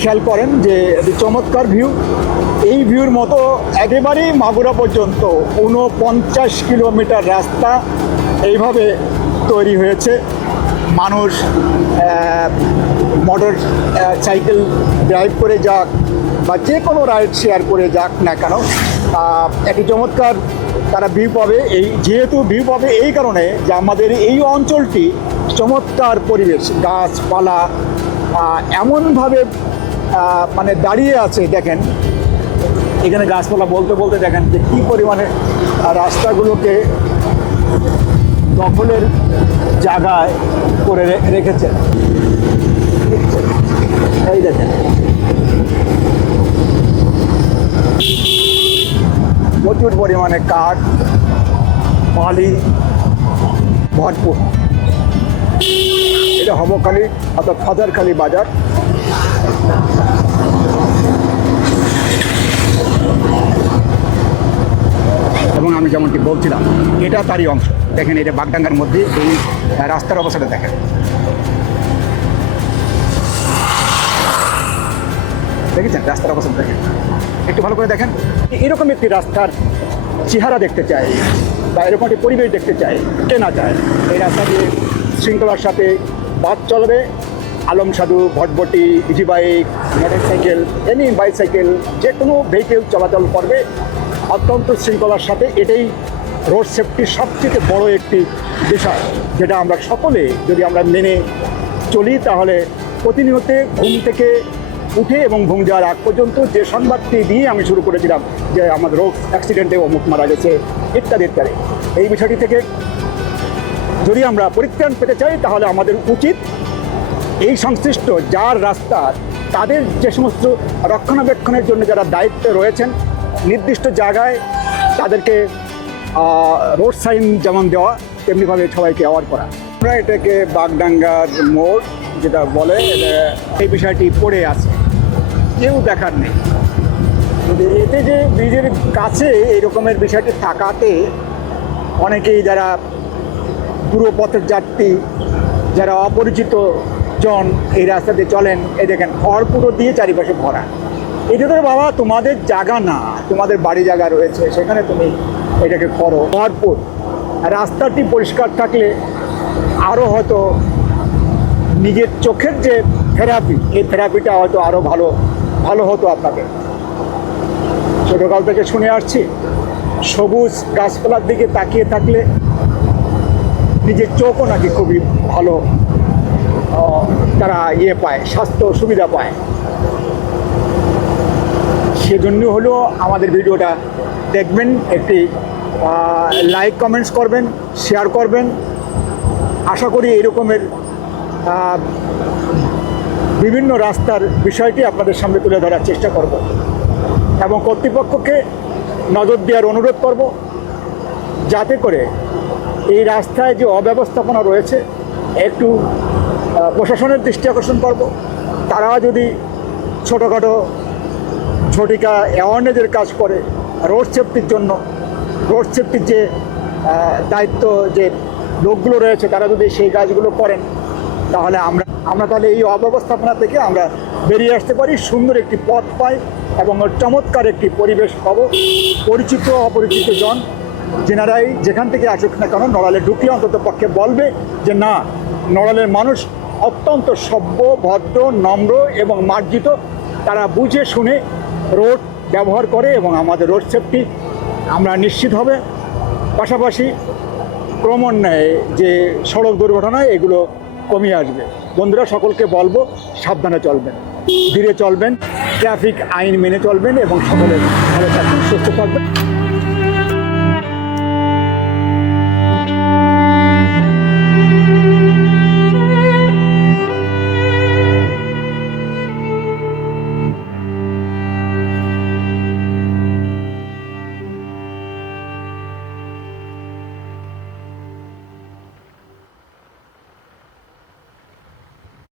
খেয়াল করেন যে চমৎকার ভিউ এই ভিউর মতো একেবারেই মাগুরা পর্যন্ত উনপঞ্চাশ কিলোমিটার রাস্তা এইভাবে তৈরি হয়েছে। মানুষ মোটর সাইকেল ড্রাইভ করে যাক বা যে কোনো রাইড শেয়ার করে যাক না কেন একটি চমৎকার তারা ভিউ পাবে। এই, যেহেতু ভিউ পাবে এই কারণে যে আমাদের এই অঞ্চলটি চমৎকার পরিবেশ, গাছপালা এমনভাবে মানে দাঁড়িয়ে আছে, দেখেন। এখানে গাছপালা বলতে বলতে দেখেন যে কী পরিমাণে রাস্তাগুলোকে দখলের জায়গায় করে রে- রেখেছে। এই দেখেন। প্রচুর পরিমাণে কাঠ, বালি ভরপুর। এটা হবখালি অর্থাৎ ফাজারখালি বাজার। এবং আমি যেমনটি বলছিলাম, এটা তারই অংশ। দেখেন, এটা বাগডাঙ্গার মধ্যে এই রাস্তার অবস্থাটা দেখেন। দেখেছেন? রাস্তার অবস্থা দেখেন। একটু ভালো করে দেখেন। এরকম একটি রাস্তার চেহারা দেখতে চাই, বা এরকম একটি পরিবেশ দেখতে চাই কে না চায় এই রাস্তা দিয়ে শৃঙ্খলার সাথে বাস চলবে। আলম সাধু, ভটভটি easy bike motorcycle, any bicycle যে কোনো ভেহিকেল চলাচল করবে। অত্যন্ত শৃঙ্খলার সাথে এটাই রোড সেফটির সবচেয়ে বড় একটি বিষয়, যেটা আমরা সকলে যদি আমরা মেনে চলি, তাহলে প্রতিনিয়ত ঘুম থেকে উঠে এবং ঘুম যাওয়ার আগ পর্যন্ত যে সংবাদটি দিয়ে আমি শুরু করেছিলাম, যে আমাদের রোগ অ্যাক্সিডেন্টে অমুক মারা গেছে, ইত্যাদি ইত্যাদি। এই বিষয়টি থেকে যদি আমরা পরিত্রাণ পেতে চাই, তাহলে আমাদের উচিত এই সংশ্লিষ্ট যার রাস্তা, তাদের যে সমস্ত রক্ষণাবেক্ষণের জন্য যারা দায়িত্বে রয়েছেন, নির্দিষ্ট জায়গায় তাদেরকে রোড সাইন যেমন দেওয়া, তেমনিভাবে সবাইকে অ্যাওয়ার করা। আমরা এটাকে বাগডাঙ্গার মোড় যেটা বলে এই বিষয়টি পড়ে আছে। কেউ দেখার নেই। এতে যে ব্রিজের কাছে এই রকমের বিষয়টি থাকাতে অনেকেই যারা দূরপথের যাত্রী যারা অপরিচিত জন এই রাস্তাতে চলেন, এই দেখেন খড় পুরো দিয়ে চারিপাশে ভরা। এটা তো বাবা, তোমাদের জায়গা না, তোমাদের বাড়ি জায়গা রয়েছে, সেখানে তুমি এটাকে করো। ভরপুর রাস্তাটি পরিষ্কার থাকলে আরও হয়তো নিজের চোখের যে থেরাপি, এই থেরাপিটা হয়তো আরও ভালো ভালো হতো আপনাকে ছোটোকাল থেকে শুনে আসছি, সবুজ গাছপালার দিকে তাকিয়ে থাকলে নিজের চোখও নাকি খুবই ভালো তারা ইয়ে পায়, স্বাস্থ্য সুবিধা পায়। সেজন্য হলো আমাদের ভিডিওটা দেখবেন, একটি লাইক কমেন্টস করবেন শেয়ার করবেন। আশা করি এরকমের বিভিন্ন রাস্তার বিষয়টি আপনাদের সামনে তুলে ধরার চেষ্টা করব। এবং কর্তৃপক্ষকে নজর দেওয়ার অনুরোধ করব, যাতে করে এই রাস্তায় যে অব্যবস্থাপনা রয়েছে, একটু প্রশাসনের দৃষ্টি আকর্ষণ করব। তারা যদি ছোটোখাটো ঝটিকা অ্যাওয়ারনেসের কাজ করে রোড সেফটির জন্য রোড সেফটির যে দায়িত্ব যে লোকগুলো রয়েছে, তারা যদি সেই কাজগুলো করেন, তাহলে আমরা আমরা তাহলে এই অব্যবস্থাপনা থেকে আমরা বেরিয়ে আসতে পারি, সুন্দর একটি পথ পাই এবং চমৎকার একটি পরিবেশ পাব। পরিচিত, অপরিচিত জন যেনারাই যেখান থেকে আসুক না কেন, নড়ালে ঢুকলে অন্তত পক্ষে বলবে যে না, নড়ালের মানুষ অত্যন্ত সভ্য, ভদ্র, নম্র এবং মার্জিত। তারা বুঝে, শুনে রোড ব্যবহার করে এবং আমাদের রোড সেফটি আমরা নিশ্চিত হবে। পাশাপাশি ক্রমান্বয়ে যে সড়ক দুর্ঘটনা, এগুলো কমিয়ে আসবে। বন্ধুরা, সকলকে বলব, সাবধানে চলবেন, ধীরে চলবেন, ট্রাফিক আইন মেনে চলবেন এবং সকলে ভালো থাকবেন, সুস্থ থাকবেন।